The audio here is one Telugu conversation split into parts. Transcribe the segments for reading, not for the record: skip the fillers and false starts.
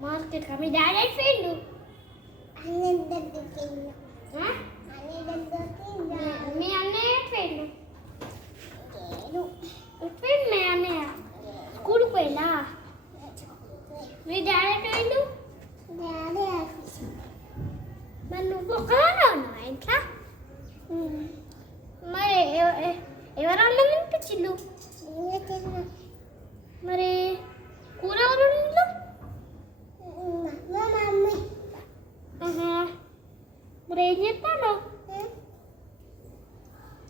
మార్కెట్ మీ డాడీ ఎట్లా మీ అన్నయ్య ఎట్లా మీ అన్నయ్య స్కూల్కి పోయినా మీ డాడీ ఎట్లా మరి నువ్వు ఒకదానే ఉన్నావా ఇంట్లో మరి ఎవరు అన్నం తినిపించిండు మరి కూర ఎవరు ఇంట్లో మరి ఏం చెప్తాను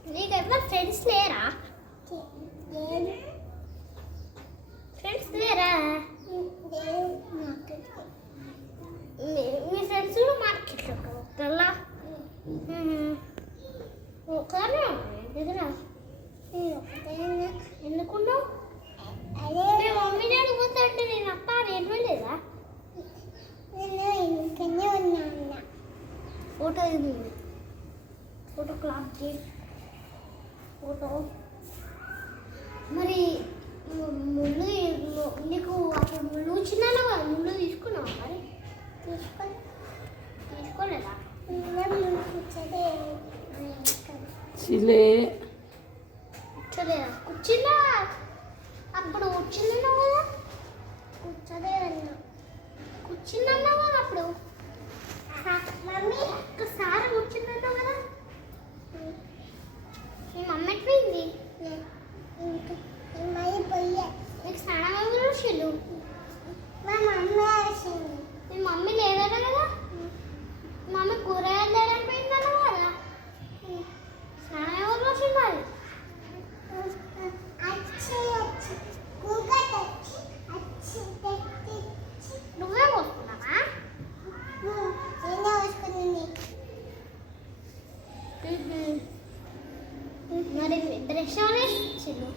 నీకు ఎవరు ఫ్రెండ్స్ లేరా ఫ్రెండ్స్ లేరా మీ ఫ్రెండ్స్ కూడా మార్కెట్లో వస్తారా ఒకనే దగ్గర ఎందుకున్నావు మీ మమ్మీ డాడీ పోతాంటే నేను అప్ప నేను వెళ్ళలేదా ఫోటో ఫోటో క్లాక్ చేయి ఫోటో మరి ముళ్ళు నీకు అప్పుడు ముళ్ళు వచ్చిందన్నా కదా ముళ్ళు తీసుకున్నావా మరి తీసుకోలేదా కూర్చోలేదా కూర్చున్నా అప్పుడు కూర్చున్నావు కదా కూర్చున్నావు కదా అప్పుడు మమ్మీ ఒక్కసారి కూర్చున్నావు కదా మీ మమ్మీ ఎట్లయింది నీకు స్నానం ఎవరు వచ్చిండు మీ మమ్మీ లేదట కదా మమ్మీ కూరగాయలు తేడానికి పోయిందన్న కదా స్నానం ఎవరు వచ్చింది మరి నువ్వే పోసుకున్నావా మరి డ్రెస్ ఎవరు వేసిండు